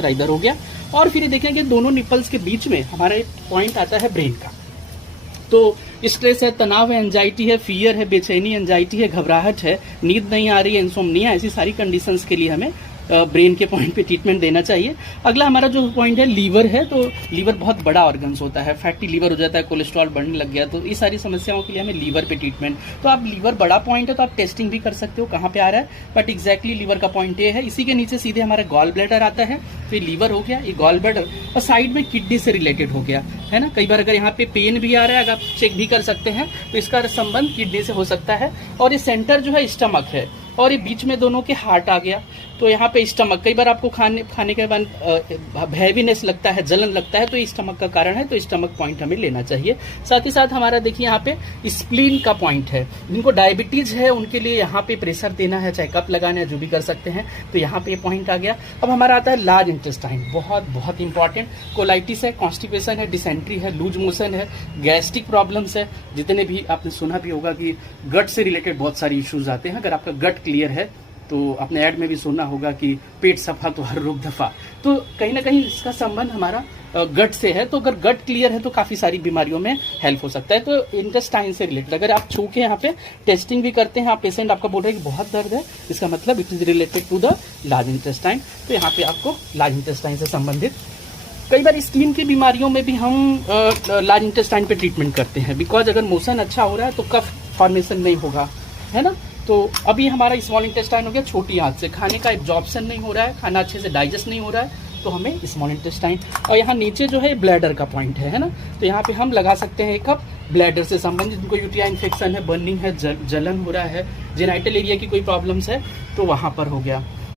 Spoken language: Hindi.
इधर हो गया। और फिर ये देखेंगे दोनों निपल्स के बीच में हमारा एक पॉइंट आता है ब्रेन का। तो स्ट्रेस है, तनाव है, एंजाइटी है, फियर है, बेचैनी, एंजाइटी है, घबराहट है, नींद नहीं आ रही है, इंसोम्निया, ऐसी सारी कंडीशंस के लिए हमें ब्रेन के पॉइंट पे ट्रीटमेंट देना चाहिए। अगला हमारा जो पॉइंट है लीवर है, तो लीवर बहुत बड़ा ऑर्गन्स होता है, फैटी लीवर हो जाता है, कोलेस्ट्रॉल बढ़ने लग गया, तो इस सारी समस्याओं के लिए हमें लीवर पे ट्रीटमेंट। तो आप लीवर बड़ा पॉइंट है तो आप टेस्टिंग भी कर सकते हो कहाँ पे आ रहा है, बट एग्जैक्टली लीवर का पॉइंट ये है। इसी के नीचे सीधे हमारा गॉल ब्लैडर आता है, तो ये लीवर हो गया, ये गॉल ब्लैडर, और साइड में किडनी से रिलेटेड हो गया, है ना। कई बार अगर यहाँ पे पेन भी आ रहा है, अगर आप चेक भी कर सकते हैं, तो इसका संबंध किडनी से हो सकता है। और ये सेंटर जो है स्टमक है, और ये बीच में दोनों के हार्ट आ गया, तो यहाँ पे स्टमक। कई बार आपको खाने के बाद हैवीनेस लगता है, जलन लगता है, तो ये स्टमक का कारण है, तो स्टमक पॉइंट हमें लेना चाहिए। साथ ही साथ हमारा देखिए यहाँ पे स्प्लीन का पॉइंट है, जिनको डायबिटीज है उनके लिए यहाँ पे प्रेशर देना है, चाहे कप लगाना है, जो भी कर सकते हैं, तो यहाँ पे पॉइंट आ गया। अब हमारा आता है लार्ज इंटेस्टाइन, बहुत बहुत इंपॉर्टेंट। कोलाइटिस है, कॉन्स्टिपेशन है, डिसेंट्री है, लूज मोशन है, गैस्ट्रिक प्रॉब्लम्स है, जितने भी आपने सुना भी होगा कि गट से रिलेटेड बहुत सारी इश्यूज आते हैं। अगर आपका गट क्लियर है, तो आपने ऐड में भी सुना होगा कि पेट सफा तो हर रोग दफा, तो कहीं ना कहीं इसका संबंध हमारा गट से है। तो अगर गट क्लियर है तो काफी सारी बीमारियों में हेल्प हो सकता है। तो इंटेस्टाइन से रिलेटेड अगर आप छू के यहाँ पे टेस्टिंग भी करते हैं, आप पेशेंट आपका बोल रहे हैं कि बहुत दर्द है, इसका मतलब it is related to the large intestine, तो यहाँ पे आपको लार्ज इंटेस्टाइन से संबंधित। कई बार स्किन की बीमारियों में भी हम लार्ज इंटेस्टाइन पे ट्रीटमेंट करते हैं, बिकॉज अगर मोशन अच्छा हो रहा है तो कफ फॉर्मेशन नहीं होगा, है ना। तो अभी हमारा स्मॉल इंटेस्टाइन हो गया, छोटी आंत से खाने का एब्जॉर्प्शन नहीं हो रहा है, खाना अच्छे से डाइजेस्ट नहीं हो रहा है, तो हमें स्मॉल इंटेस्टाइन। और यहाँ नीचे जो है ब्लैडर का पॉइंट है ना, तो यहाँ पे हम लगा सकते हैं एक कप ब्लैडर से संबंधित, जिनको यूटीआई इन्फेक्शन है, बर्निंग है, जलन हो रहा है, जेनाइटल एरिया की कोई प्रॉब्लम्स है, तो वहाँ पर हो गया।